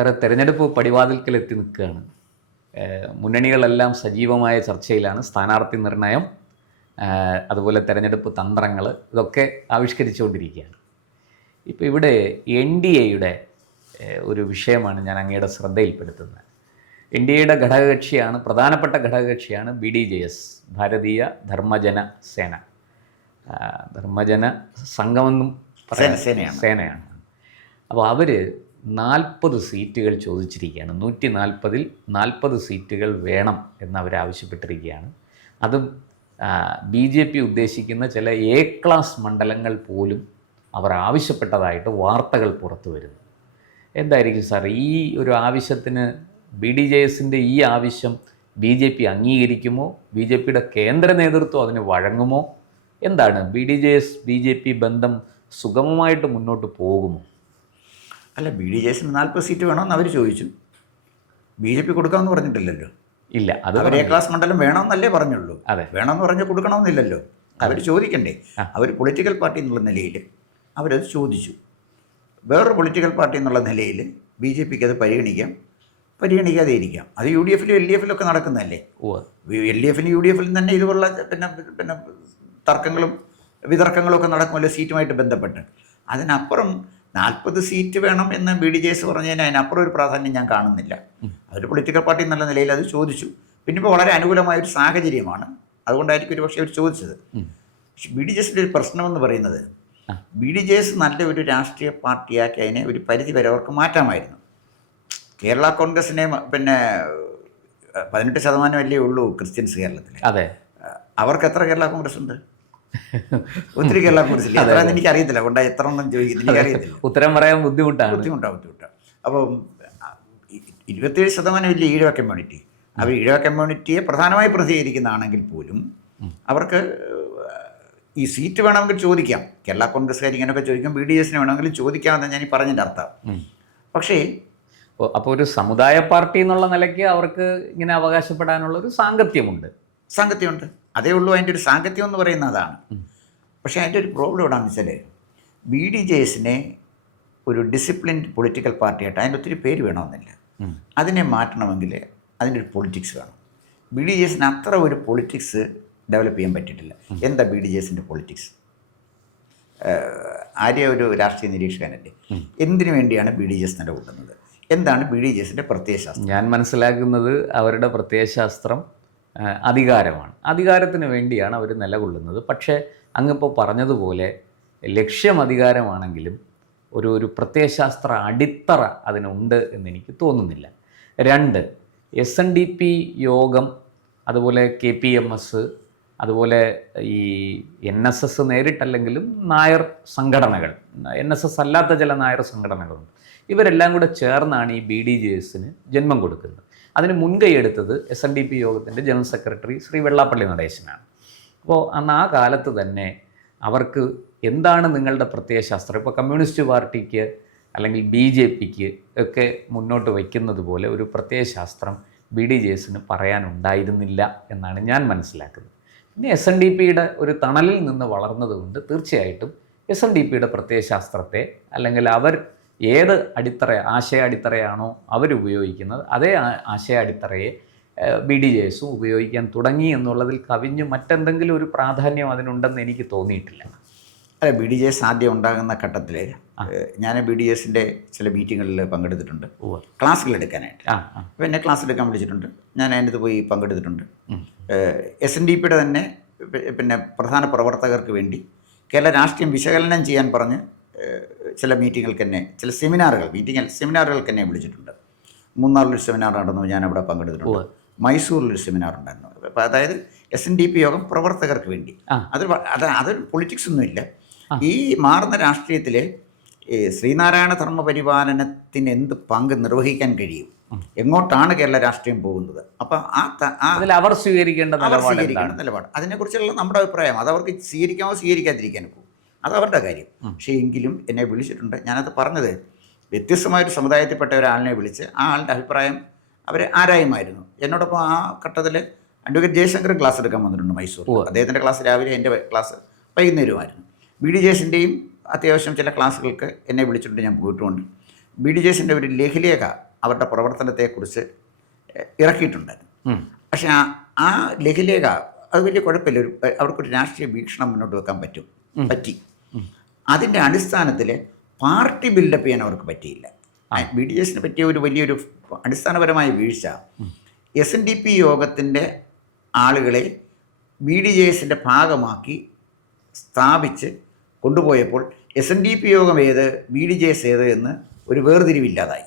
സാറേ, തെരഞ്ഞെടുപ്പ് പടിവാതിൽക്കലെത്തി നിൽക്കുകയാണ്. മുന്നണികളെല്ലാം സജീവമായ ചർച്ചയിലാണ്. സ്ഥാനാർത്ഥി നിർണയം, അതുപോലെ തെരഞ്ഞെടുപ്പ് തന്ത്രങ്ങൾ, ഇതൊക്കെ ആവിഷ്കരിച്ചുകൊണ്ടിരിക്കുകയാണ്. ഇപ്പോൾ ഇവിടെ NDAയുടെ ഒരു വിഷയമാണ് ഞാൻ അങ്ങയുടെ ശ്രദ്ധയിൽപ്പെടുത്തുന്നത്. NDAയുടെ ഘടകകക്ഷിയാണ്, പ്രധാനപ്പെട്ട ഘടകകക്ഷിയാണ് BDJS, ഭാരതീയ ധർമ്മജന സേന. ധർമ്മജന സംഘമെന്നും സേനയാണ്. അപ്പോൾ അവർ 40 സീറ്റുകൾ ചോദിച്ചിരിക്കുകയാണ്. 140-ൽ 40 സീറ്റുകൾ വേണം എന്നവർ ആവശ്യപ്പെട്ടിരിക്കുകയാണ്. അതും BJP ഉദ്ദേശിക്കുന്ന ചില A ക്ലാസ് മണ്ഡലങ്ങൾ പോലും അവർ ആവശ്യപ്പെട്ടതായിട്ട് വാർത്തകൾ പുറത്തു വരുന്നു. എന്തായിരിക്കും സാർ ഈ ഒരു ആവശ്യത്തിന്, BDJSൻ്റെ ഈ ആവശ്യം BJP അംഗീകരിക്കുമോ? BJPയുടെ കേന്ദ്ര നേതൃത്വം അതിന് വഴങ്ങുമോ? എന്താണ് BDJS BJP ബന്ധം സുഗമമായിട്ട് മുന്നോട്ട് പോകുമോ? അല്ല, BDJSന് 40 സീറ്റ് വേണമെന്ന് അവർ ചോദിച്ചു. BJP കൊടുക്കാമെന്ന് പറഞ്ഞിട്ടില്ലല്ലോ. ഇല്ല, അത് അവർ A ക്ലാസ് മണ്ഡലം വേണമെന്നല്ലേ പറഞ്ഞുള്ളൂ. അതെ, വേണമെന്ന് പറഞ്ഞാൽ കൊടുക്കണമെന്നില്ലല്ലോ. അവർ ചോദിക്കണ്ടേ? അവർ പൊളിറ്റിക്കൽ പാർട്ടി എന്നുള്ള നിലയിൽ അവരത് ചോദിച്ചു. വേറൊരു പൊളിറ്റിക്കൽ പാർട്ടി എന്നുള്ള നിലയിൽ BJPക്ക് അത് പരിഗണിക്കാതെ ഇരിക്കാം. അത് UDFലും LDFലും ഒക്കെ നടക്കുന്നതല്ലേ. LDFലും UDFലും തന്നെ ഇതുപോലുള്ള പിന്നെ തർക്കങ്ങളും വിതർക്കങ്ങളും ഒക്കെ നടക്കുമല്ലോ സീറ്റുമായിട്ട് ബന്ധപ്പെട്ട്. അതിനപ്പുറം 40 സീറ്റ് വേണം എന്ന് BDJS പറഞ്ഞതിന് അതിനപ്പുറം ഒരു പ്രാധാന്യം ഞാൻ കാണുന്നില്ല. അവർ പൊളിറ്റിക്കൽ പാർട്ടി എന്നുള്ള നിലയിൽ അത് ചോദിച്ചു. പിന്നെ ഇപ്പോൾ വളരെ അനുകൂലമായൊരു സാഹചര്യമാണ്, അതുകൊണ്ടായിരിക്കും ഒരു പക്ഷേ അവർ ചോദിച്ചത്. പക്ഷെ BDJSൻ്റെ ഒരു പ്രശ്നമെന്ന് പറയുന്നത്, BDJS നല്ലൊരു രാഷ്ട്രീയ പാർട്ടിയാക്കി അതിനെ ഒരു പരിധി വരെ അവർക്ക് മാറ്റാമായിരുന്നു. കേരള കോൺഗ്രസിനെ പിന്നെ 18% ഉള്ളൂ ക്രിസ്ത്യൻസ് കേരളത്തിൽ. അതെ, അവർക്ക് എത്ര കേരള കോൺഗ്രസ് ഉണ്ട്? ഒത്തിരി കേരള കോൺഗ്രസ് ഇല്ല. എത്രയെന്ന് എനിക്കറിയത്തില്ല, കൊണ്ടാ എത്ര ഒന്നും ചോദിക്കുന്നത് എനിക്കറിയത്തില്ല. ഉത്തരം പറയാൻ ബുദ്ധിമുട്ടാണ്. അപ്പം 27% ഇല്ല ഈഴവ കമ്മ്യൂണിറ്റി. അവർ ഈഴവ കമ്മ്യൂണിറ്റിയെ പ്രധാനമായി പ്രതികരിക്കുന്നതാണെങ്കിൽ പോലും അവർക്ക് ഈ സീറ്റ് വേണമെങ്കിൽ ചോദിക്കാം. കേരള കോൺഗ്രസ്സുകാർ ഇങ്ങനെയൊക്കെ ചോദിക്കും, BDJSന് വേണമെങ്കിൽ ചോദിക്കാമെന്ന് ഞാൻ ഈ പറഞ്ഞതിൻ്റെ അർത്ഥം. പക്ഷേ അപ്പോൾ ഒരു സമുദായ പാർട്ടി എന്നുള്ള നിലയ്ക്ക് അവർക്ക് ഇങ്ങനെ അവകാശപ്പെടാനുള്ളൊരു സാങ്കത്യമുണ്ട്. അതേ ഉള്ളൂ. അതിൻ്റെ ഒരു സാങ്കത്യം എന്ന് പറയുന്ന അതാണ്. പക്ഷേ അതിൻ്റെ ഒരു പ്രോബ്ലം എവിടെയാണെന്ന് വെച്ചാൽ, BDJSനെ ഒരു ഡിസിപ്ലിൻഡ് പൊളിറ്റിക്കൽ പാർട്ടിയായിട്ട് അതിൻ്റെ ഒത്തിരി പേര് വേണമെന്നില്ല. അതിനെ മാറ്റണമെങ്കിൽ അതിൻ്റെ ഒരു പൊളിറ്റിക്സ് വേണം. BDJSന് അത്ര ഒരു പൊളിറ്റിക്സ് ഡെവലപ്പ് ചെയ്യാൻ പറ്റിയിട്ടില്ല. എന്താ BDJSൻ്റെ പൊളിറ്റിക്സ്? ആര്യ ഒരു രാഷ്ട്രീയ നിരീക്ഷകനല്ലേ. എന്തിനു വേണ്ടിയാണ് BDJS നിലകൊള്ളുന്നത്? എന്താണ് BDJSൻ്റെ പ്രത്യയശാസ്ത്രം? ഞാൻ മനസ്സിലാക്കുന്നത് അവരുടെ പ്രത്യയശാസ്ത്രം അധികാരമാണ്. അധികാരത്തിന് വേണ്ടിയാണ് അവർ നിലകൊള്ളുന്നത്. പക്ഷേ അങ്ങിപ്പോൾ പറഞ്ഞതുപോലെ ലക്ഷ്യം അധികാരമാണെങ്കിലും ഒരു പ്രത്യയശാസ്ത്ര അടിത്തറ അതിനുണ്ട് എന്നെനിക്ക് തോന്നുന്നില്ല. 2, SNDP യോഗം, അതുപോലെ KPMS, അതുപോലെ ഈ NSS നേരിട്ടല്ലെങ്കിലും നായർ സംഘടനകൾ, NSS അല്ലാത്ത ചില നായർ സംഘടനകളുണ്ട്. ഇവരെല്ലാം കൂടെ ചേർന്നാണ് ഈ BDJSന് ജന്മം കൊടുക്കുന്നത്. അതിന് മുൻകൈയെടുത്തത് SNDP യോഗത്തിൻ്റെ ജനറൽ സെക്രട്ടറി ശ്രീ വെള്ളാപ്പള്ളി നടേശനാണ്. അപ്പോൾ അന്ന് ആ കാലത്ത് തന്നെ അവർക്ക് എന്താണ് നിങ്ങളുടെ പ്രത്യയശാസ്ത്രം, ഇപ്പോൾ കമ്മ്യൂണിസ്റ്റ് പാർട്ടിക്ക് അല്ലെങ്കിൽ BJPക്ക് ഒക്കെ മുന്നോട്ട് വയ്ക്കുന്നത് പോലെ ഒരു പ്രത്യയശാസ്ത്രം BDJSന് പറയാനുണ്ടായിരുന്നില്ല എന്നാണ് ഞാൻ മനസ്സിലാക്കുന്നത്. പിന്നെ SNDPയുടെ ഒരു തണലിൽ നിന്ന് വളർന്നതുകൊണ്ട് തീർച്ചയായിട്ടും SNDPയുടെ പ്രത്യയശാസ്ത്രത്തെ, അല്ലെങ്കിൽ അവർ ഏത് ആശയ അടിത്തറയാണോ അവരുപയോഗിക്കുന്നത് അതേ ആശയ അടിത്തറയെ BDJSും ഉപയോഗിക്കാൻ തുടങ്ങി എന്നുള്ളതിൽ കവിഞ്ഞ് മറ്റെന്തെങ്കിലും ഒരു പ്രാധാന്യം അതിനുണ്ടെന്ന് എനിക്ക് തോന്നിയിട്ടില്ല. അല്ല, BDJS ആദ്യം ഉണ്ടാകുന്ന ഘട്ടത്തിൽ ഞാൻ BDJSൻ്റെ ചില മീറ്റിങ്ങുകളിൽ പങ്കെടുത്തിട്ടുണ്ട്, ക്ലാസ്സുകൾ എടുക്കാനായിട്ട്. അപ്പോൾ എന്നെ ക്ലാസ് എടുക്കാൻ വിളിച്ചിട്ടുണ്ട്, ഞാൻ അതിനകത്ത് പോയി പങ്കെടുത്തിട്ടുണ്ട്. SNDPയുടെ തന്നെ പിന്നെ പ്രധാന പ്രവർത്തകർക്ക് വേണ്ടി കേരള രാഷ്ട്രീയം വിശകലനം ചെയ്യാൻ പറഞ്ഞ് ചില മീറ്റിങ്ങുകൾക്ക് തന്നെ, ചില സെമിനാറുകൾക്ക് തന്നെ വിളിച്ചിട്ടുണ്ട്. മൂന്നാറിലൊരു സെമിനാർ നടന്നു, ഞാൻ അവിടെ പങ്കെടുത്തിട്ടുണ്ട്. മൈസൂരിലൊരു സെമിനാർ ഉണ്ടായിരുന്നു. അപ്പോൾ അതായത് SNDP യോഗം പ്രവർത്തകർക്ക് വേണ്ടി. അതൊരു പൊളിറ്റിക്സ് ഒന്നുമില്ല. ഈ മാറുന്ന രാഷ്ട്രീയത്തിൽ ശ്രീനാരായണ ധർമ്മ പരിപാലനത്തിന് എന്ത് പങ്ക് നിർവഹിക്കാൻ കഴിയും, എങ്ങോട്ടാണ് കേരള രാഷ്ട്രീയം പോകുന്നത്, അപ്പം അവർ സ്വീകരിക്കേണ്ട നിലപാട്, അതിനെക്കുറിച്ചുള്ള നമ്മുടെ അഭിപ്രായം, അതവർക്ക് സ്വീകരിക്കാമോ സ്വീകരിക്കാതിരിക്കാനോ പോകും, അതവരുടെ കാര്യം. പക്ഷേ എങ്കിലും എന്നെ വിളിച്ചിട്ടുണ്ട്. ഞാനത് പറഞ്ഞത് വ്യത്യസ്തമായൊരു സമുദായത്തിൽപ്പെട്ട ഒരാളിനെ വിളിച്ച് ആ ആളുടെ അഭിപ്രായം അവർ ആരായുമായിരുന്നു. എന്നോടൊപ്പം ആ ഘട്ടത്തിൽ അഡ്വക്കേറ്റ് ജയശങ്കർ ക്ലാസ് എടുക്കാൻ വന്നിട്ടുണ്ട് മൈസൂർ. അദ്ദേഹത്തിൻ്റെ ക്ലാസ് രാവിലെ, എൻ്റെ ക്ലാസ് വൈകുന്നേരമായിരുന്നു. BDJSൻ്റെയും അത്യാവശ്യം ചില ക്ലാസ്സുകൾക്ക് എന്നെ വിളിച്ചിട്ടുണ്ട്, ഞാൻ പോയിട്ടുമുണ്ട്. BDJSൻ്റെ ഒരു ലഘുലേഖ അവരുടെ പ്രവർത്തനത്തെക്കുറിച്ച് ഇറക്കിയിട്ടുണ്ട്. ഉം. പക്ഷേ ആ ലഘുലേഖ അത് വലിയ കുഴപ്പമില്ല. അവർക്കൊരു രാഷ്ട്രീയ വീക്ഷണം മുന്നോട്ട് വെക്കാൻ പറ്റി. അതിൻ്റെ അടിസ്ഥാനത്തിൽ പാർട്ടി ബിൽഡപ്പ് ചെയ്യാൻ അവർക്ക് പറ്റിയില്ല. ബി ഡി എസിന് പറ്റിയ ഒരു വലിയൊരു അടിസ്ഥാനപരമായ വീഴ്ച SNDP യോഗത്തിൻ്റെ ആളുകളെ BDJSൻ്റെ ഭാഗമാക്കി സ്ഥാപിച്ച് കൊണ്ടുപോയപ്പോൾ SNDP യോഗം ഏത് BDJS ഏത് എന്ന് ഒരു വേർതിരിവില്ലാതായി.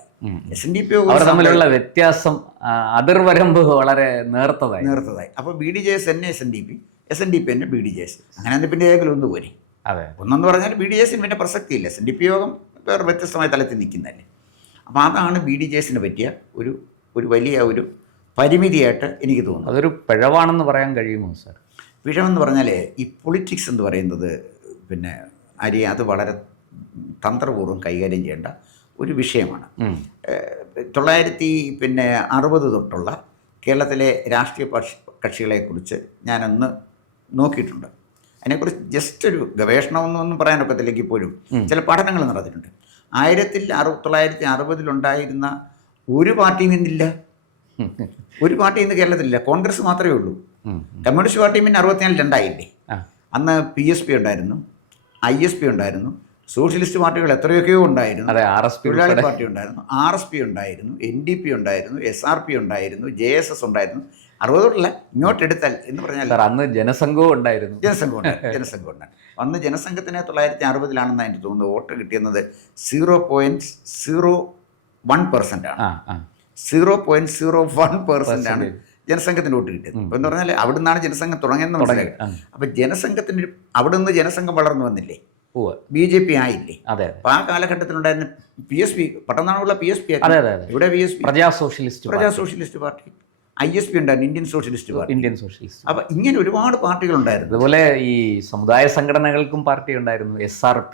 SNDP യോഗം തമ്മിലുള്ള വ്യത്യാസം അതിർവരമ്പ് വളരെ നേർത്തതായി. അപ്പോൾ BDJS തന്നെ SNDP തന്നെ BDJS, അങ്ങനെ പിന്നെ ഏതെങ്കിലും ഒന്ന് പോരെ. അതെ, ഒന്നെന്ന് പറഞ്ഞാൽ BDJSന് പിന്നെ പ്രസക്തിയില്ല, SNDP യോഗം വേറെ വ്യത്യസ്തമായ തലത്തിൽ നിൽക്കുന്നതല്ലേ. അപ്പോൾ അതാണ് BDJSന് പറ്റിയ ഒരു വലിയ ഒരു പരിമിതിയായിട്ട് എനിക്ക് തോന്നുന്നു. അതൊരു പിഴവാണെന്ന് പറയാൻ കഴിയുമോ സാർ? പിഴവെന്ന് പറഞ്ഞാൽ ഈ പൊളിറ്റിക്സ് എന്ന് പറയുന്നത് പിന്നെ അത് വളരെ തന്ത്രപൂർവ്വം കൈകാര്യം ചെയ്യേണ്ട ഒരു വിഷയമാണ്. 1960 തൊട്ടുള്ള കേരളത്തിലെ രാഷ്ട്രീയ കക്ഷികളെക്കുറിച്ച് ഞാനൊന്ന് നോക്കിയിട്ടുണ്ട്. അതിനെക്കുറിച്ച് ജസ്റ്റ് ഒരു ഗവേഷണമെന്നൊന്നും പറയാനൊക്കത്തില്ലെങ്കിൽ പോലും ചില പഠനങ്ങൾ നടത്തിയിട്ടുണ്ട്. 1960 ഉണ്ടായിരുന്ന ഒരു പാർട്ടിയും ഇന്നില്ല. ഒരു പാർട്ടി ഇന്ന് കേരളത്തിലില്ല, കോൺഗ്രസ് മാത്രമേ ഉള്ളൂ. കമ്മ്യൂണിസ്റ്റ് പാർട്ടി പിന്നെ 64 രണ്ടായില്ലേ. അന്ന് PSP ഉണ്ടായിരുന്നു, ISP ഉണ്ടായിരുന്നു, സോഷ്യലിസ്റ്റ് പാർട്ടികൾ എത്രയൊക്കെയോ ഉണ്ടായിരുന്നു, തൊഴിലാളി പാർട്ടി ഉണ്ടായിരുന്നു, RSP ഉണ്ടായിരുന്നു, NDP ഉണ്ടായിരുന്നു, SRP ഉണ്ടായിരുന്നു, JSS ഉണ്ടായിരുന്നു. 60 ഇങ്ങോട്ടെടുത്താൽ എന്ന് പറഞ്ഞാൽ അന്ന് ജനസംഘവും ഉണ്ടായിരുന്നു. ജനസംഘം ഉണ്ടായിരുന്നു. അന്ന് ജനസംഘത്തിന് 1960 എനിക്ക് തോന്നുന്നത് വോട്ട് കിട്ടിയത് 0.01% ആണ്. 0.01% ആണ് ജനസംഘത്തിന് വോട്ട് കിട്ടിയത്. എന്ന് പറഞ്ഞാൽ അവിടെ നിന്നാണ് ജനസംഘം തുടങ്ങിയെന്ന് മനസ്സിലായി. അപ്പം ജനസംഘത്തിന് അവിടെ നിന്ന് ജനസംഘം വളർന്നു വന്നില്ലേ, BJP ആയില്ലേ. അപ്പം ആ കാലഘട്ടത്തിലുണ്ടായിരുന്ന PSP, പട്ടണമുള്ള PSP ഇവിടെ പ്രജാ സോഷ്യലിസ്റ്റ് പാർട്ടി, ISP ഉണ്ടായിരുന്നു, ഇന്ത്യൻ സോഷ്യലിസ്റ്റ് പാർട്ടി. അപ്പം ഇങ്ങനെ ഒരുപാട് പാർട്ടികളുണ്ടായിരുന്നു. അതുപോലെ ഈ സമുദായ സംഘടനകൾക്കും പാർട്ടി ഉണ്ടായിരുന്നു. SRP,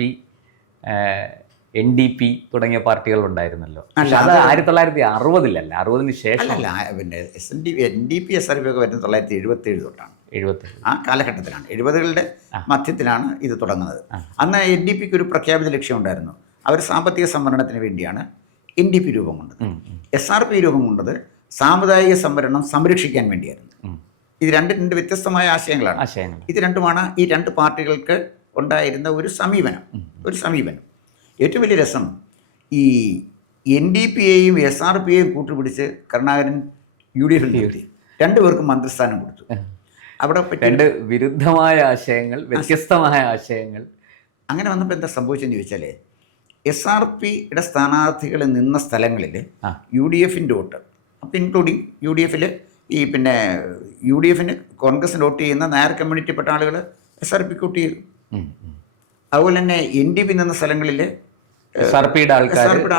NDP തുടങ്ങിയ പാർട്ടികൾ ഉണ്ടായിരുന്നല്ലോ. അത് 1960-ല്ല, 60-ന് ശേഷം. അല്ല, പിന്നെ NDP SRP ഒക്കെ വരുന്നത് 1977 തൊട്ടാണ്. ആ കാലഘട്ടത്തിലാണ്, 70കളുടെ മധ്യത്തിലാണ് ഇത് തുടങ്ങുന്നത്. അന്ന് NDPക്ക് ഒരു പ്രഖ്യാപിത ലക്ഷ്യമുണ്ടായിരുന്നു. അവർ സാമ്പത്തിക സംവരണത്തിന് വേണ്ടിയാണ് NDP രൂപം കൊണ്ടത്. SRP രൂപം കൊണ്ടത് സാമുദായിക സംവരണം സംരക്ഷിക്കാൻ വേണ്ടിയായിരുന്നു. ഇത് രണ്ട് വ്യത്യസ്തമായ ആശയങ്ങളാണ്. ഇത് രണ്ടുമാണ് ഈ രണ്ട് പാർട്ടികൾക്ക് ഉണ്ടായിരുന്ന ഒരു സമീപനം. ഏറ്റവും വലിയ രസം, ഈ NDPയെയും SRPയെയും കൂട്ടുപിടിച്ച് കരുണാകരൻ UDFിൽ നിർത്തി. രണ്ടുപേർക്കും മന്ത്രിസ്ഥാനം കൊടുത്തു. അവിടെ രണ്ട് വിരുദ്ധമായ ആശയങ്ങൾ, വ്യത്യസ്തമായ ആശയങ്ങൾ. അങ്ങനെ വന്നപ്പോൾ എന്താ സംഭവിച്ചെന്ന് ചോദിച്ചാൽ, SRPയുടെ സ്ഥാനാർത്ഥികൾ നിന്ന സ്ഥലങ്ങളിൽ UDFിൻ്റെ വോട്ട്, അപ്പം ഇൻക്ലൂഡിങ് UDFിൽ ഈ പിന്നെ UDFിന് കോൺഗ്രസിന് വോട്ട് ചെയ്യുന്ന നായർ കമ്മ്യൂണിറ്റിപ്പെട്ട ആളുകൾ SRPക്ക് വോട്ട് ചെയ്തു. അതുപോലെ തന്നെ NDP നിന്ന സ്ഥലങ്ങളിൽ SRPയുടെ ആളുകൾ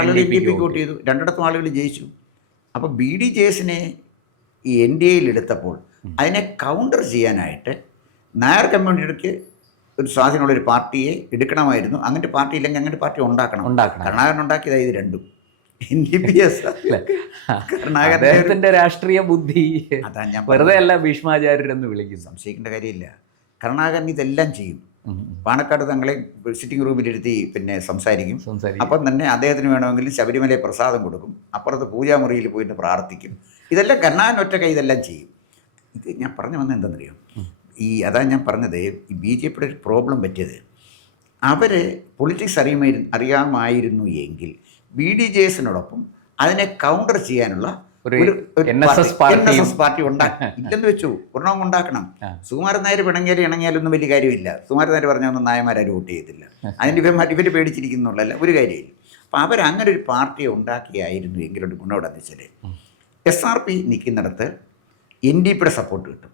NDPക്ക് വോട്ട് ചെയ്തു. രണ്ടിടത്തും ആളുകൾ ജയിച്ചു. അപ്പോൾ BDJSനെ ഈ NDAയിൽ എടുത്തപ്പോൾ അതിനെ കൗണ്ടർ ചെയ്യാനായിട്ട് നായർ കമ്മ്യൂണിറ്റിക്ക് ഒരു സ്വാധീനമുള്ളൊരു പാർട്ടിയെ എടുക്കണമായിരുന്നു. അങ്ങനത്തെ പാർട്ടി ഇല്ലെങ്കിൽ അങ്ങനത്തെ പാർട്ടി ഉണ്ടാക്കണം. കരുണാകരൻ ഉണ്ടാക്കിയതായി ഇത് രണ്ടും, NDP കരുണാകരൻ്റെ രാഷ്ട്രീയ ബുദ്ധി. അതാ ഞാൻ വെറുതെ അല്ല ഭീഷ്മാചാര്യരെന്ന് വിളിക്കും, സംശയിക്കേണ്ട കാര്യമില്ല. കരുണാകരൻ ഇതെല്ലാം ചെയ്യും. പാണക്കാട് തങ്ങളെ സിറ്റിംഗ് റൂമിലിരുത്തി പിന്നെ സംസാരിക്കും. അപ്പം തന്നെ അദ്ദേഹത്തിന് വേണമെങ്കിൽ ശബരിമല പ്രസാദം കൊടുക്കും, അപ്പുറത്ത് പൂജാമുറിയിൽ പോയിട്ട് പ്രാർത്ഥിക്കും. ഇതെല്ലാം കരുണാകരൻ ഒറ്റ കൈ ഇതെല്ലാം ചെയ്യും. ഇത് ഞാൻ പറഞ്ഞു വന്നത് എന്താണെന്നറിയാം, അതാ ഞാൻ പറഞ്ഞത്, ഈ BJPയുടെ ഒരു പ്രോബ്ലം പറ്റിയത്, അവർ പൊളിറ്റിക്സ് അറിയാമായിരുന്നു എങ്കിൽ BDJSനോടൊപ്പം അതിനെ കൗണ്ടർ ചെയ്യാനുള്ള ഒരു NSS പാർട്ടി ഇല്ലെന്ന് വെച്ചു. ഒരെണ്ണം ഉണ്ടാക്കണം. സുകുമാരൻ നായർ ഇണങ്ങിയാലൊന്നും വലിയ കാര്യമില്ല. സുകുമാരൻ നായർ പറഞ്ഞൊന്നും നായന്മാരും വോട്ട് ചെയ്യത്തില്ല. അതിൻ്റെ ഇവർ പേടിച്ചിരിക്കുന്നുള്ളല്ല, ഒരു കാര്യമില്ല. അപ്പം അവരങ്ങനെ ഒരു പാർട്ടിയെ ഉണ്ടാക്കിയായിരുന്നു എങ്കിലൊരു ഗുണം എവിടെയെന്ന് വെച്ചാൽ, SRP നിൽക്കുന്നിടത്ത് NDPയുടെ സപ്പോർട്ട് കിട്ടും.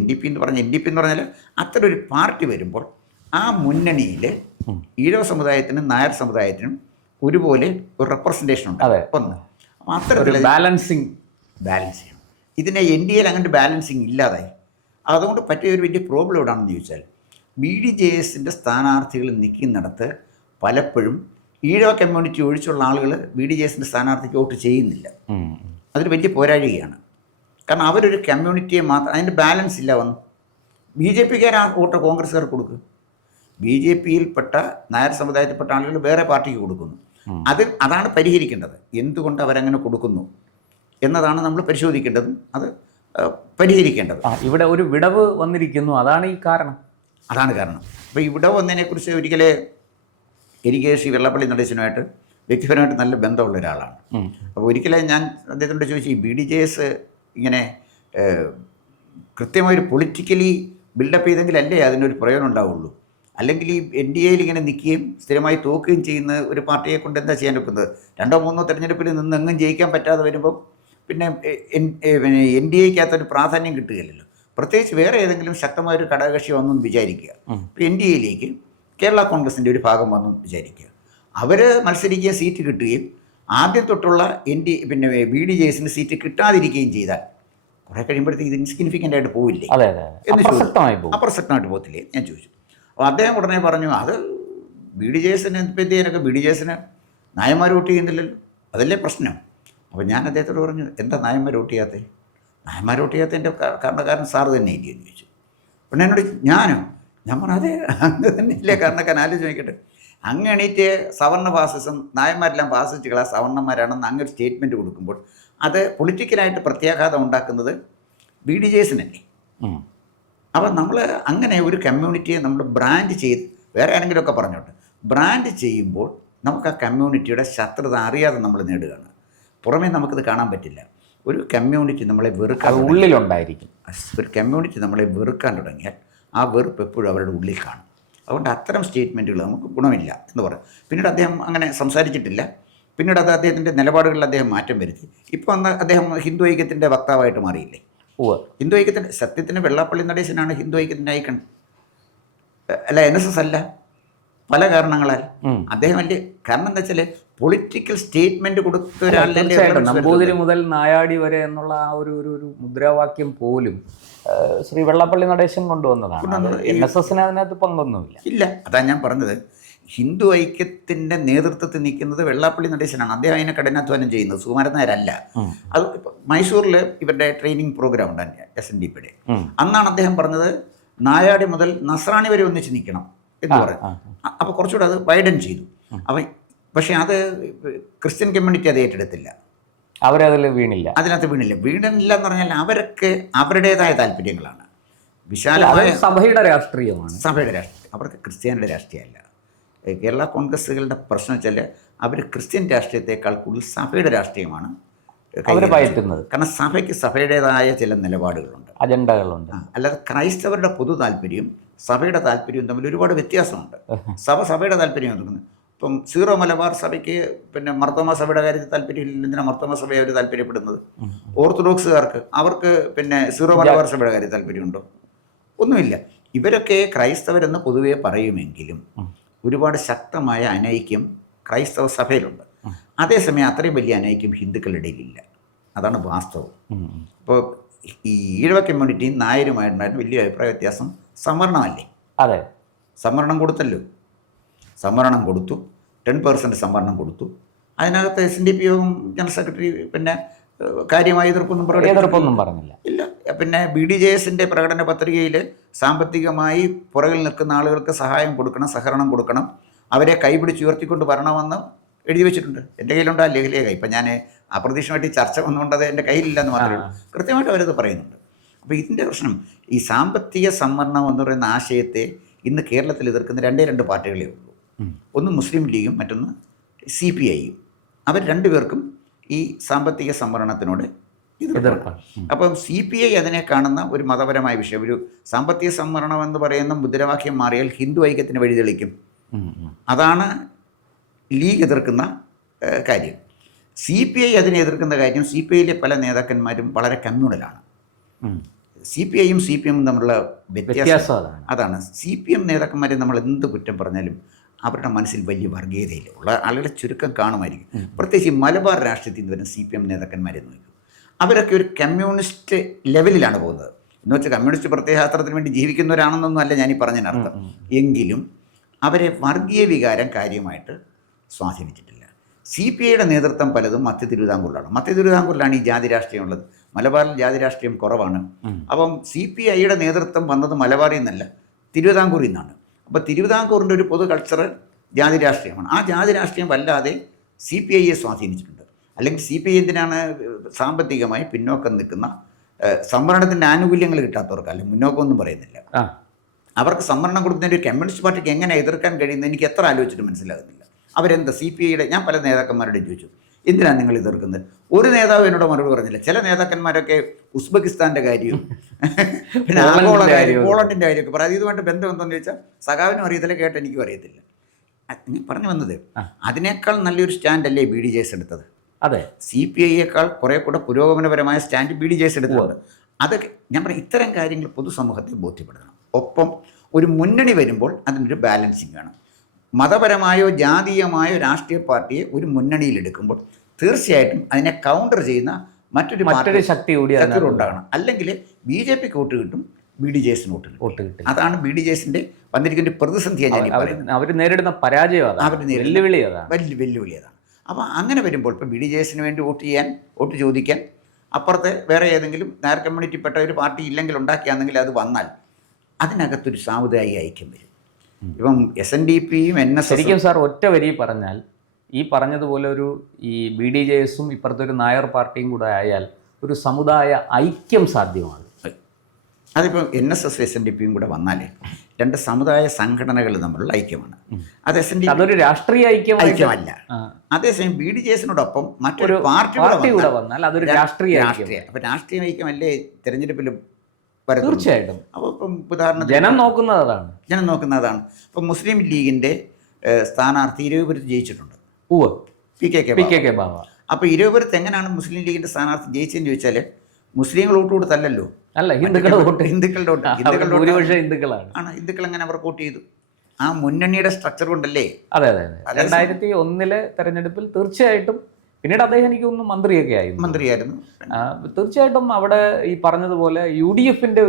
NDP എന്ന് പറഞ്ഞാൽ അത്തരം ഒരു പാർട്ടി വരുമ്പോൾ ആ മുന്നണിയിൽ ഈഴവ സമുദായത്തിനും നായർ സമുദായത്തിനും ഒരുപോലെ ഒരു റെപ്രസെൻറ്റേഷൻ ഉണ്ട്. ഒന്ന് അത്തരത്തിൽ ബാലൻസിങ് ചെയ്യണം. ഇതിനെ NDAയിൽ അങ്ങനത്തെ ബാലൻസിങ് ഇല്ലാതായി. അതുകൊണ്ട് പറ്റിയ ഒരു വലിയ പ്രോബ്ലം എവിടെയാണെന്ന് ചോദിച്ചാൽ, BDJSൻ്റെ സ്ഥാനാർത്ഥികൾ നിൽക്കുന്നിടത്ത് പലപ്പോഴും ഈഴവ കമ്മ്യൂണിറ്റി ഒഴിച്ചുള്ള ആളുകൾ BDJSൻ്റെ സ്ഥാനാർത്ഥിക്ക് വോട്ട് ചെയ്യുന്നില്ല. അതൊരു വലിയ പോരാഴികയാണ്. കാരണം അവരൊരു കമ്മ്യൂണിറ്റിയെ മാത്രം, അതിൻ്റെ ബാലൻസ് ഇല്ല. വന്നു BJPക്കാർ ആ വോട്ട് കോൺഗ്രസ്സുകാർക്ക് കൊടുക്കും, BJPയിൽപ്പെട്ട നായർ സമുദായത്തിൽപ്പെട്ട ആളുകൾ വേറെ പാർട്ടിക്ക് കൊടുക്കുന്നു. അതാണ് പരിഹരിക്കേണ്ടത്. എന്തുകൊണ്ട് അവരങ്ങനെ കൊടുക്കുന്നു എന്നതാണ് നമ്മൾ പരിശോധിക്കേണ്ടതും അത് പരിഹരിക്കേണ്ടത്. ഇവിടെ ഒരു വിടവ് വന്നിരിക്കുന്നു, അതാണ് ഈ കാരണം. അതാണ് കാരണം. അപ്പോൾ ഇവിടെ വന്നതിനെക്കുറിച്ച് ഒരിക്കലേ എനിക്ക് ശ്രീ വെള്ളാപ്പള്ളി നടേശനുമായിട്ട് വ്യക്തിപരമായിട്ട് നല്ല ബന്ധമുള്ള ഒരാളാണ്. അപ്പോൾ ഒരിക്കലേ ഞാൻ അദ്ദേഹത്തോട് ചോദിച്ചു, ഈ BDJS ഇങ്ങനെ കൃത്യമായൊരു പൊളിറ്റിക്കലി ബിൽഡപ്പ് ചെയ്തെങ്കിലല്ലേ അതിനൊരു പ്രയോജനം ഉണ്ടാവുള്ളൂ. അല്ലെങ്കിൽ ഈ NDAയിൽ ഇങ്ങനെ നിൽക്കുകയും സ്ഥിരമായി തോക്കുകയും ചെയ്യുന്ന ഒരു പാർട്ടിയെ കൊണ്ട് എന്താ ചെയ്യാൻ ഒക്കുന്നത്? 2-3 തെരഞ്ഞെടുപ്പിൽ നിന്ന് എങ്ങും ജയിക്കാൻ പറ്റാതെ വരുമ്പം പിന്നെ NDAയ്ക്കകത്തൊരു പ്രാധാന്യം കിട്ടുകയില്ലല്ലോ. പ്രത്യേകിച്ച് വേറെ ഏതെങ്കിലും ശക്തമായൊരു ഘടകകക്ഷി വന്നെന്ന് വിചാരിക്കുക. ഇപ്പോൾ NDAയിലേക്ക് കേരള കോൺഗ്രസിൻ്റെ ഒരു ഭാഗം വന്നെന്ന് വിചാരിക്കുക. അവർ മത്സരിക്കുകയും സീറ്റ് കിട്ടുകയും ആദ്യം തൊട്ടുള്ള BDJSന് സീറ്റ് കിട്ടാതിരിക്കുകയും ചെയ്താൽ കുറേ കഴിയുമ്പോഴത്തേക്ക് ഇത് ഇൻസിഗ്നിഫിക്കൻ്റ് ആയിട്ട് പോവില്ലേ എന്ന് ചോദിച്ചു. അപ്രസക്തമായിട്ട് പോകത്തില്ലേ ഞാൻ ചോദിച്ചു. അപ്പോൾ അദ്ദേഹം ഉടനെ പറഞ്ഞു, അത് BDJSന് എന്തിനൊക്കെ BDJSന് നായന്മാർ വോട്ട് ചെയ്യുന്നില്ലല്ലോ, അതല്ലേ പ്രശ്നം. അപ്പോൾ ഞാൻ അദ്ദേഹത്തോട് പറഞ്ഞു, എന്താ നായന്മാർ വോട്ട് ചെയ്യാത്തത്? നായന്മാർ വോട്ട് ചെയ്യാത്തതിൻ്റെ കാരണക്കാരൻ സാറ് തന്നെ ഇല്ലേ എന്ന് ചോദിച്ചു. പിന്നെ എന്നോട് ഞാൻ പറഞ്ഞു, അതെ അങ്ങ് തന്നെ ഇല്ലേ കാരണക്കാരൻ, ആലോചിച്ച് നോക്കിയിട്ട് അങ്ങ് എണീറ്റ് സവർണ്ണ ഫാസിസം നായന്മാരെല്ലാം ഫാസിസ്റ്റുകളാ സവർണ്ണന്മാരാണെന്ന് അങ്ങൊരു സ്റ്റേറ്റ്മെൻറ്റ് കൊടുക്കുമ്പോൾ അത് പൊളിറ്റിക്കലായിട്ട് പ്രത്യാഘാതം ഉണ്ടാക്കുന്നത് BDJSനല്ലേ. അപ്പം നമ്മൾ അങ്ങനെ ഒരു കമ്മ്യൂണിറ്റിയെ നമ്മൾ ബ്രാൻഡ് ചെയ്ത്, വേറെ ആരെങ്കിലുമൊക്കെ പറഞ്ഞോട്ടെ, ബ്രാൻഡ് ചെയ്യുമ്പോൾ നമുക്ക് ആ കമ്മ്യൂണിറ്റിയുടെ ശത്രുത അറിയാതെ നമ്മൾ നേടുകയാണ്. പുറമേ നമുക്കത് കാണാൻ പറ്റില്ല. ഒരു കമ്മ്യൂണിറ്റി നമ്മളെ വെറുക്കാൻ ഉള്ളിലുണ്ടായിരിക്കും. ഒരു കമ്മ്യൂണിറ്റി നമ്മളെ വെറുക്കാൻ തുടങ്ങിയാൽ ആ വെറുപ്പ് എപ്പോഴും അവരുടെ ഉള്ളിൽ കാണും. അതുകൊണ്ട് അത്തരം സ്റ്റേറ്റ്മെൻറ്റുകൾ നമുക്ക് ഗുണമില്ല എന്ന് പറയും. പിന്നീട് അദ്ദേഹം അങ്ങനെ സംസാരിച്ചിട്ടില്ല. പിന്നീട് അത് അദ്ദേഹത്തിൻ്റെ നിലപാടുകളിൽ അദ്ദേഹം മാറ്റം വരുത്തി. ഇപ്പോൾ അന്ന് അദ്ദേഹം ഹിന്ദു ഐക്യത്തിൻ്റെ വക്താവായിട്ട് മാറിയില്ലേ. ഹിന്ദു ഐക്യത്തിൻ്റെ സത്യത്തിന് വെള്ളാപ്പള്ളി നടേശനാണ് ഹിന്ദു ഐക്യത്തിൻ്റെ ഐക്കൺ, അല്ല NSS അല്ല. പല കാരണങ്ങളാൽ അദ്ദേഹം വലിയ കാരണം എന്താ വെച്ചാൽ പൊളിറ്റിക്കൽ സ്റ്റേറ്റ്മെന്റ് കൊടുത്ത ഒരാളെ നമ്പൂതിരി മുതൽ നായാടി വരെ എന്നുള്ള ആ ഒരു മുദ്രാവാക്യം പോലും ശ്രീ വെള്ളാപ്പള്ളി നടേശൻ കൊണ്ടുവന്നതാണ്. NSSന് അതിനകത്ത് പങ്കൊന്നുമില്ല. ഇല്ല, അതാണ് ഞാൻ പറഞ്ഞത്. ഹിന്ദു ഐക്യത്തിൻ്റെ നേതൃത്വത്തിൽ നിൽക്കുന്നത് വെള്ളാപ്പള്ളി നടേശനാണ്. അദ്ദേഹം അതിനെ കഠിനാധ്വാനം ചെയ്യുന്നത്, സുകുമാരൻ നായരല്ല. അത് മൈസൂരിൽ ഇവരുടെ ട്രെയിനിങ് പ്രോഗ്രാം ഉണ്ടായിരുന്നു SNDPയുടെ. അന്നാണ് അദ്ദേഹം പറഞ്ഞത് നായാടി മുതൽ നസ്രാണി വരെ ഒന്നിച്ച് നിൽക്കണം എന്ന് പറയും. അപ്പോൾ കുറച്ചുകൂടെ അത് വൈഡൻ ചെയ്തു. അപ്പം പക്ഷേ അത് ക്രിസ്ത്യൻ കമ്മ്യൂണിറ്റി അത് ഏറ്റെടുത്തില്ല. അവരതിൽ വീണില്ല. അതിനകത്ത് വീണില്ല എന്ന് പറഞ്ഞാൽ അവർക്ക് അവരുടേതായ താല്പര്യങ്ങളാണ്. വിശാലമായ സഭയുടെ രാഷ്ട്രീയമാണ്. സഭയുടെ രാഷ്ട്രീയം, അവർക്ക് ക്രിസ്ത്യാനിയുടെ രാഷ്ട്രീയമല്ല. കേരള കോൺഗ്രസ്സുകളുടെ പ്രശ്നം വെച്ചാൽ അവർ ക്രിസ്ത്യൻ രാഷ്ട്രീയത്തെക്കാൾ കൂടുതൽ സഭയുടെ രാഷ്ട്രീയമാണ് പയറ്റുന്നത്. കാരണം സഭയ്ക്ക് സഭയുടേതായ ചില നിലപാടുകളുണ്ട്, അജണ്ടകളുണ്ട്. അല്ലാതെ ക്രൈസ്തവരുടെ പൊതു താല്പര്യവും സഭയുടെ താല്പര്യവും തമ്മിൽ ഒരുപാട് വ്യത്യാസമുണ്ട്. സഭയുടെ താല്പര്യം എടുക്കുന്നത് ഇപ്പം സീറോ മലബാർ സഭയ്ക്ക് പിന്നെ മർത്തോമ സഭയുടെ കാര്യത്തിൽ താല്പര്യമില്ല. എന്തിനാണ് മർത്തോമ സഭയെ അവർ താല്പര്യപ്പെടുന്നത്? ഓർത്തഡോക്സുകാർക്ക് അവർക്ക് പിന്നെ സീറോ മലബാർ സഭയുടെ കാര്യത്തിൽ താല്പര്യമുണ്ടോ? ഒന്നുമില്ല. ഇവരൊക്കെ ക്രൈസ്തവരെന്ന് പൊതുവേ പറയുമെങ്കിലും ഒരുപാട് ശക്തമായ അനൈക്യം ക്രൈസ്തവ സഭയിലുണ്ട്. അതേസമയം അത്രയും വലിയ അനൈക്യം ഹിന്ദുക്കളുടെ ഇടയിലില്ല. അതാണ് വാസ്തവം. ഇപ്പോൾ ഈ ഈഴവ കമ്മ്യൂണിറ്റിയും നായരുമായിട്ടുണ്ടായിരുന്ന വലിയ അഭിപ്രായ വ്യത്യാസം സംവരണമല്ലേ? അതെ, സംവരണം കൊടുത്തല്ലോ. സംവരണം കൊടുത്തു, 10% സംവരണം കൊടുത്തു. അതിനകത്ത് SNDP യോഗം ജനറൽ സെക്രട്ടറി പിന്നെ കാര്യമായ എതിർപ്പൊന്നും പറഞ്ഞില്ല. ഇല്ല. പിന്നെ BDJSൻ്റെ പ്രകടന പത്രികയിൽ സാമ്പത്തികമായി പുറകിൽ നിൽക്കുന്ന ആളുകൾക്ക് സഹായം കൊടുക്കണം, സഹകരണം കൊടുക്കണം, അവരെ കൈപിടിച്ച് ഉയർത്തിക്കൊണ്ട് വരണമെന്ന് എഴുതി വെച്ചിട്ടുണ്ട്. എൻ്റെ കയ്യിലുണ്ട് ആ ലേഖ. ഇപ്പം ഞാൻ അപ്രതീക്ഷിതമായിട്ട് ചർച്ച വന്നുകൊണ്ട് അത് എൻ്റെ കയ്യിലില്ലെന്ന് മാത്രമേ ഉള്ളൂ. കൃത്യമായിട്ട് അവരത് പറയുന്നുണ്ട്. അപ്പോൾ ഇതിൻ്റെ പ്രശ്നം ഈ സാമ്പത്തിക സംവരണം എന്ന് പറയുന്ന ആശയത്തെ ഇന്ന് കേരളത്തിൽ എതിർക്കുന്ന രണ്ട് പാർട്ടികളേ ഉള്ളൂ. ഒന്ന് മുസ്ലിം ലീഗും മറ്റൊന്ന് CPIയും. അവർ രണ്ടുപേർക്കും ഈ സാമ്പത്തിക സംവരണത്തിനോട് എതിർപ്പാണ്. അപ്പം CPI അതിനെ കാണുന്ന ഒരു മതപരമായ വിഷയം. ഒരു സാമ്പത്തിക സംവരണം എന്ന് പറയുന്ന മുദ്രാവാക്യം മാറിയാൽ ഹിന്ദു ഐക്യത്തിന് വഴിതെളിക്കും. അതാണ് ലീഗ് എതിർക്കുന്ന കാര്യം. CPI അതിനെ എതിർക്കുന്ന കാര്യം CPIയിലെ പല നേതാക്കന്മാരും വളരെ കമ്മ്യൂണലാണ്. CPIയും CPMും തമ്മിലുള്ള വ്യത്യാസം അതാണ്. CPM നേതാക്കന്മാരെ നമ്മൾ എന്ത് കുറ്റം പറഞ്ഞാലും അവരുടെ മനസ്സിൽ വലിയ വർഗീയതയില്ല. ഉള്ള ആളുകളെ ചുരുക്കം കാണുമായിരിക്കും. പ്രത്യേകിച്ച് മലബാർ രാഷ്ട്രീയത്തിൽ നിന്ന് വരുന്ന CPM നേതാക്കന്മാരെ നോക്കും. അവരൊക്കെ ഒരു കമ്മ്യൂണിസ്റ്റ് ലെവലിലാണ് പോകുന്നത്. എന്ന് വെച്ചാൽ കമ്മ്യൂണിസ്റ്റ് പ്രത്യയശാസ്ത്രത്തിന് വേണ്ടി ജീവിക്കുന്നവരാണെന്നൊന്നും അല്ല ഞാനീ പറഞ്ഞതിനർത്ഥം. എങ്കിലും അവരെ വർഗീയ വികാരം കാര്യമായിട്ട് സ്വാധീനിച്ചിട്ടില്ല. CPIയുടെ നേതൃത്വം പലതും മധ്യ തിരുവിതാംകൂറിലാണ്. മധ്യ തിരുവിതാംകൂറിലാണ് ഈ ജാതി രാഷ്ട്രീയം ഉള്ളത്. മലബാറിൽ ജാതി രാഷ്ട്രീയം കുറവാണ്. അപ്പം CPIയുടെ നേതൃത്വം വന്നത് മലബാറിൽ നിന്നല്ല, തിരുവിതാംകൂറിൽ നിന്നാണ്. അപ്പോൾ തിരുവിതാംകൂറിൻ്റെ ഒരു പൊതു കൾച്ചർ ജാതി രാഷ്ട്രീയമാണ്. ആ ജാതി രാഷ്ട്രീയം വല്ലാതെ CPIയെ സ്വാധീനിച്ചിട്ടുണ്ട്. അല്ലെങ്കിൽ CPI എന്തിനാണ് സാമ്പത്തികമായി പിന്നോക്കം നിൽക്കുന്ന സംവരണത്തിൻ്റെ ആനുകൂല്യങ്ങൾ കിട്ടാത്തവർക്ക്, അല്ലെങ്കിൽ മുന്നോക്കമൊന്നും പറയുന്നില്ല, അവർക്ക് സംവരണം കൊടുക്കുന്നതിന് ഒരു കമ്മ്യൂണിസ്റ്റ് പാർട്ടിക്ക് എങ്ങനെ എതിർക്കാൻ കഴിയുന്നത് എനിക്ക് എത്ര ആലോചിച്ചിട്ട് മനസ്സിലാകുന്നില്ല. അവരെന്താ CPIയുടെ, ഞാൻ പല നേതാക്കന്മാരോടും ചോദിച്ചു എന്തിനാണ് നിങ്ങൾ എതിർക്കുന്നത്? ഒരു നേതാവ് എന്നോട് മറുപടി പറഞ്ഞില്ല. ചില നേതാക്കന്മാരൊക്കെ ഉസ്ബെക്കിസ്ഥാൻ്റെ കാര്യവും പിന്നെ ആഗോള കാര്യം, പോളണ്ടിൻ്റെ കാര്യമൊക്കെ പറയും. ഇതുമായിട്ട് ബന്ധം എന്താണെന്ന് ചോദിച്ചാൽ സഖാവിനും അറിയത്തില്ല, കേട്ട് എനിക്കും അറിയത്തില്ല. ഞാൻ പറഞ്ഞു വന്നത്, അതിനേക്കാൾ നല്ലൊരു സ്റ്റാൻഡല്ലേ BDJS എടുത്തത്. അതെ, CPIയേക്കാൾ കുറേ കൂടെ പുരോഗമനപരമായ സ്റ്റാൻഡ് BDJS എടുത്തിട്ടുണ്ട്. അതൊക്കെ ഞാൻ പറയാം, ഇത്തരം കാര്യങ്ങൾ പൊതുസമൂഹത്തെ ബോധ്യപ്പെടുത്തണം. ഒപ്പം ഒരു മുന്നണി വരുമ്പോൾ അതിനൊരു ബാലൻസിങ് വേണം. മതപരമായോ ജാതീയമായോ രാഷ്ട്രീയ പാർട്ടിയെ ഒരു മുന്നണിയിലെടുക്കുമ്പോൾ തീർച്ചയായിട്ടും അതിനെ കൗണ്ടർ ചെയ്യുന്ന മറ്റൊരു ശക്തി കൂടി ഉണ്ടാകണം. അല്ലെങ്കിൽ BJPക്ക് വോട്ട് കിട്ടും, BDJSന് വോട്ട് കിട്ടും. അതാണ് BDJSന്റെ വന്നിരിക്കുന്ന പ്രതിസന്ധിയാണ് ഞാൻ പറയുന്നത്. അവർ നേരിടുന്ന പരാജയം, വെല്ലുവിളി അതാണ്. അപ്പോൾ അങ്ങനെ വരുമ്പോൾ ഇപ്പോൾ BDJSന് വേണ്ടി വോട്ട് ചോദിക്കാൻ അപ്പുറത്തെ വേറെ ഏതെങ്കിലും നായർ കമ്മ്യൂണിറ്റിപ്പെട്ട ഒരു പാർട്ടി ഇല്ലെങ്കിൽ ഉണ്ടാക്കിയാണെങ്കിൽ അത് വന്നാൽ അതിനകത്തൊരു സാമുദായിക ഐക്യം വരും. ഇപ്പം SNDPയും NSS ശരിക്കും സാർ ഒറ്റ വരി പറഞ്ഞാൽ ഈ പറഞ്ഞതുപോലെ ഈ BDJSും ഇപ്പുറത്തെ ഒരു നായർ പാർട്ടിയും കൂടെ ആയാൽ ഒരു സമുദായ ഐക്യം സാധ്യമാണ്. അതിപ്പോൾ NSS SNDPയും കൂടെ വന്നാലേ രണ്ട് സമുദായ സംഘടനകൾ തമ്മിലുള്ള ഐക്യമാണ്. അത് SNDP അതൊരു രാഷ്ട്രീയ ഐക്യമല്ല. അതേസമയം BDJSനോടൊപ്പം മറ്റൊരു പാർട്ടി കൂടെ വന്നാൽ അതൊരു രാഷ്ട്രീയ. അപ്പം രാഷ്ട്രീയ ഐക്യമല്ലേ തിരഞ്ഞെടുപ്പിൽ തീർച്ചയായിട്ടും. അപ്പോൾ ഇപ്പം ഉദാഹരണത്തിന് ജനം നോക്കുന്നതാണ്. ഇപ്പം മുസ്ലിം ലീഗിൻ്റെ സ്ഥാനാർത്ഥി ഇരവിപുരത്ത് ജയിച്ചിട്ടുണ്ട്, PKK ബാവ. അപ്പോൾ ഇരവിപുരത്ത് എങ്ങനെയാണ് മുസ്ലിം ലീഗിൻ്റെ സ്ഥാനാർത്ഥി ജയിച്ചതെന്ന് ചോദിച്ചാൽ മുസ്ലിങ്ങൾ വോട്ട് കൊടുത്തല്ലോ, അല്ല ഹിന്ദുക്കളുടെ വോട്ട് ആണ്. ഹിന്ദുക്കൾ എങ്ങനെ അവർ വോട്ട് ചെയ്തു? ആ മുന്നണിയുടെ സ്ട്രക്ചർ കൊണ്ടല്ലേ. അതെ 2001 തെരഞ്ഞെടുപ്പിൽ തീർച്ചയായിട്ടും. പിന്നീട് അദ്ദേഹം എനിക്ക് തോന്നുന്നു മന്ത്രിയായിരുന്നു. തീർച്ചയായിട്ടും അവിടെ ഈ പറഞ്ഞതുപോലെ UDFന്റെ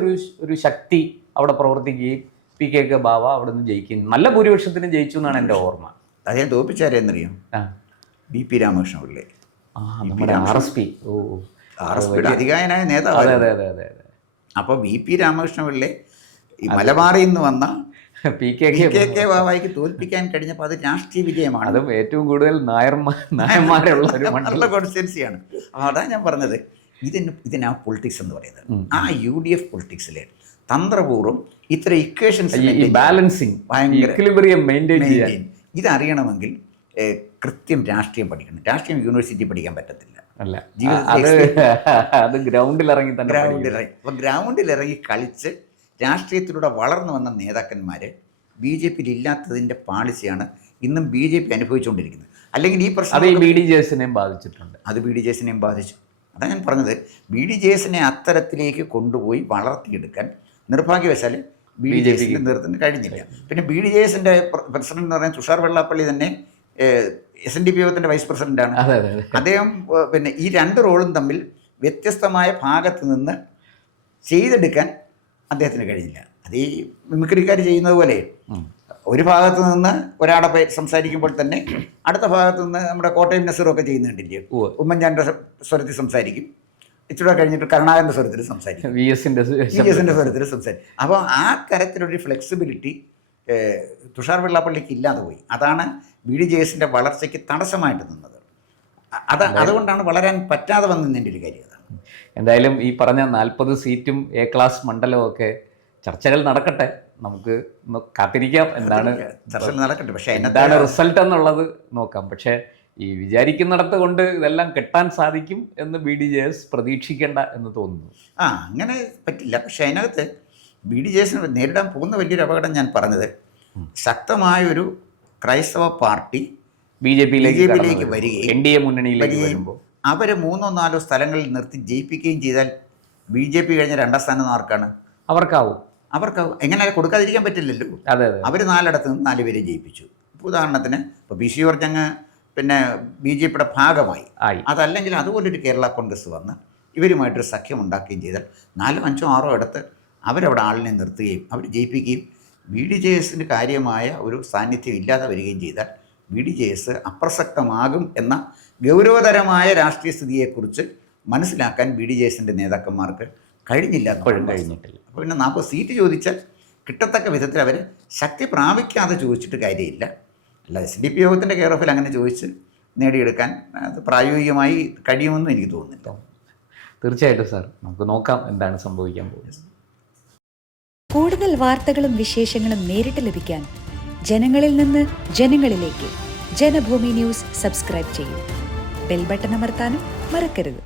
ഒരു ശക്തി അവിടെ പ്രവർത്തിക്കുകയും PKK ബാവ അവിടെ നിന്ന് ജയിക്കുകയും നല്ല ഭൂരിപക്ഷത്തിന് ജയിച്ചു എന്നാണ് എൻ്റെ ഓർമ്മ. അദ്ദേഹം തോപ്പിച്ചാരെന്നറിയാം? BP രാമകൃഷ്ണപിള്ളയെ, നമ്മുടെ RSP അധികായനായ നേതാവ്. അപ്പോൾ BP രാമകൃഷ്ണപിള്ളയെ ഈ മലബാറിൽ നിന്ന് വന്ന PKK ബാബായിക്ക് തോൽപ്പിക്കാൻ കഴിഞ്ഞപ്പോൾ അത് രാഷ്ട്രീയ വിജയമാണ്. അതും ഏറ്റവും കൂടുതൽ നായന്മാരുള്ള ഒരു കോൺസ്റ്റിറ്റ്യുവൻസിയാണ്. അതാണ് ഞാൻ പറഞ്ഞത്, ഇതിനാ പൊളിറ്റിക്സ് എന്ന് പറയുന്നത്. ആ UDF പൊളിറ്റിക്സിലെ തന്ത്രപൂർവ്വം ഇത്ര ഇക്വേഷൻസ് ബാലൻസിങ്, മെയിൻറ്റെയിൻ ഇതറിയണമെങ്കിൽ കൃത്യം രാഷ്ട്രീയം പഠിക്കണം. രാഷ്ട്രീയം യൂണിവേഴ്സിറ്റി പഠിക്കാൻ പറ്റത്തില്ല. അത് ഗ്രൗണ്ടിലിറങ്ങി അപ്പോൾ ഗ്രൗണ്ടിലിറങ്ങി കളിച്ച് രാഷ്ട്രീയത്തിലൂടെ വളർന്നു വന്ന നേതാക്കന്മാർ BJPയിൽ ഇല്ലാത്തതിൻ്റെ പാളിച്ചയാണ് ഇന്നും BJP അനുഭവിച്ചുകൊണ്ടിരിക്കുന്നത്. അല്ലെങ്കിൽ ഈ പ്രശ്നം BDJSനെയും ബാധിച്ചിട്ടുണ്ട്. അത് BDJSനെയും ബാധിച്ചു. അതാണ് ഞാൻ പറഞ്ഞത്, BDJSനെ അത്തരത്തിലേക്ക് കൊണ്ടുപോയി വളർത്തിയെടുക്കാൻ നിർഭാഗ്യവശാൽ BDJSന്റെ നേതൃത്വത്തിന് കഴിഞ്ഞില്ല. പിന്നെ BDJSന്റെ പ്രസിഡന്റ് എന്ന് പറയുന്നത് തുഷാർ വെള്ളാപ്പള്ളി തന്നെ SNDP യോഗത്തിൻ്റെ വൈസ് പ്രസിഡന്റാണ്. അദ്ദേഹം പിന്നെ ഈ രണ്ട് റോളും തമ്മിൽ വ്യത്യസ്തമായ ഭാഗത്ത് നിന്ന് ചെയ്തെടുക്കാൻ അദ്ദേഹത്തിന് കഴിഞ്ഞില്ല. അത് ഈ മിമിക്രിക്കാർ ചെയ്യുന്നത് പോലെ ഒരു ഭാഗത്ത് നിന്ന് ഒരാളെ പേര് സംസാരിക്കുമ്പോൾ തന്നെ അടുത്ത ഭാഗത്ത് നിന്ന് നമ്മുടെ കോട്ടയം നസീറൊക്കെ ചെയ്യുന്നുണ്ടില്ലേ, ഉമ്മൻചാണ്ടിയുടെ സ്വരത്തിൽ സംസാരിക്കും, ഇച്ചിരി കഴിഞ്ഞിട്ട് കരുണാകരൻ്റെ സ്വരത്തിൽ സംസാരിക്കും, VSന്റെ സ്വരത്തിൽ സംസാരിക്കും. അപ്പോൾ ആ തരത്തിലൊരു ഫ്ലെക്സിബിലിറ്റി തുഷാർ വെള്ളാപ്പള്ളിക്ക് ഇല്ലാതെ പോയി. അതാണ് BDJSന്റെ വളർച്ചയ്ക്ക് തടസ്സമായിട്ട് നിന്നത്. അതുകൊണ്ടാണ് വളരാൻ പറ്റാതെ വന്നതിൻ്റെ ഒരു കാര്യം. എന്തായാലും ഈ പറഞ്ഞ 40 സീറ്റും A ക്ലാസ് മണ്ഡലവും ഒക്കെ ചർച്ചകൾ നടക്കട്ടെ, നമുക്ക് കാത്തിരിക്കാം എന്താണ് ചർച്ചകൾ നടക്കട്ടെ. പക്ഷേ എന്താണ് റിസൾട്ട് എന്നുള്ളത് നോക്കാം. പക്ഷേ ഈ വിചാരിക്കുന്നിടത്ത് കൊണ്ട് ഇതെല്ലാം കെട്ടാൻ സാധിക്കും എന്ന് BDJS പ്രതീക്ഷിക്കേണ്ട എന്ന് തോന്നുന്നു. അങ്ങനെ പറ്റില്ല. പക്ഷേ അതിനകത്ത് BDJSന് നേരിടാൻ പോകുന്ന വലിയൊരു അപകടം ഞാൻ പറഞ്ഞത്, ശക്തമായൊരു ക്രൈസ്തവ പാർട്ടി BJPയിലേക്ക് വരികയും NDA മുന്നണിയിലേക്ക് വരുമ്പോൾ അവരെ 3-4 സ്ഥലങ്ങളിൽ നിർത്തി ജയിപ്പിക്കുകയും ചെയ്താൽ BJP കഴിഞ്ഞ 2ാം സ്ഥാനം ആർക്കാണ്? അവർക്കാവും. എങ്ങനെ കൊടുക്കാതിരിക്കാൻ പറ്റില്ലല്ലോ. അവർ 4 നിന്ന് 4 പേരെ ജയിപ്പിച്ചു. ഉദാഹരണത്തിന് ഇപ്പോൾ PC ജോർജ് അങ്ങ് പിന്നെ BJPയുടെ ഭാഗമായി. അതല്ലെങ്കിൽ അതുപോലൊരു കേരള കോൺഗ്രസ് വന്ന് ഇവരുമായിട്ടൊരു സഖ്യം ഉണ്ടാക്കുകയും ചെയ്താൽ 4, 5, 6 ഇടത്ത് അവരവിടെ ആളിനെ നിർത്തുകയും അവർ ജയിപ്പിക്കുകയും BDJSന് കാര്യമായ ഒരു സാന്നിധ്യം ഇല്ലാതെ വരികയും ചെയ്താൽ BDJS അപ്രസക്തമാകും എന്ന ഗൗരവതരമായ രാഷ്ട്രീയ സ്ഥിതിയെക്കുറിച്ച് മനസ്സിലാക്കാൻ BDJSന്റെ നേതാക്കന്മാർക്ക് കഴിഞ്ഞില്ല. അപ്പോൾ പിന്നെ 40 സീറ്റ് ചോദിച്ചാൽ കിട്ടത്തക്ക വിധത്തിൽ അവർ ശക്തി പ്രാപിക്കാതെ ചോദിച്ചിട്ട് കാര്യമില്ല. അല്ല SNDP യോഗത്തിൻ്റെ കെയർ ഓഫിൽ അങ്ങനെ ചോദിച്ച് നേടിയെടുക്കാൻ അത് പ്രായോഗികമായി കഴിയുമെന്ന് എനിക്ക് തോന്നുന്നില്ല. തീർച്ചയായിട്ടും സാർ, നമുക്ക് നോക്കാം എന്താണ് സംഭവിക്കാൻ പോകുന്നത്. കൂടുതൽ വാർത്തകളും വിശേഷങ്ങളും നേരിട്ട് ലഭിക്കാൻ ജനങ്ങളിൽ നിന്ന് ജനങ്ങളിലേക്ക് ജനഭൂമി ന്യൂസ് സബ്സ്ക്രൈബ് ചെയ്യൂ. ബെൽ ബട്ടൺ അമർത്താനും മറക്കരുത്.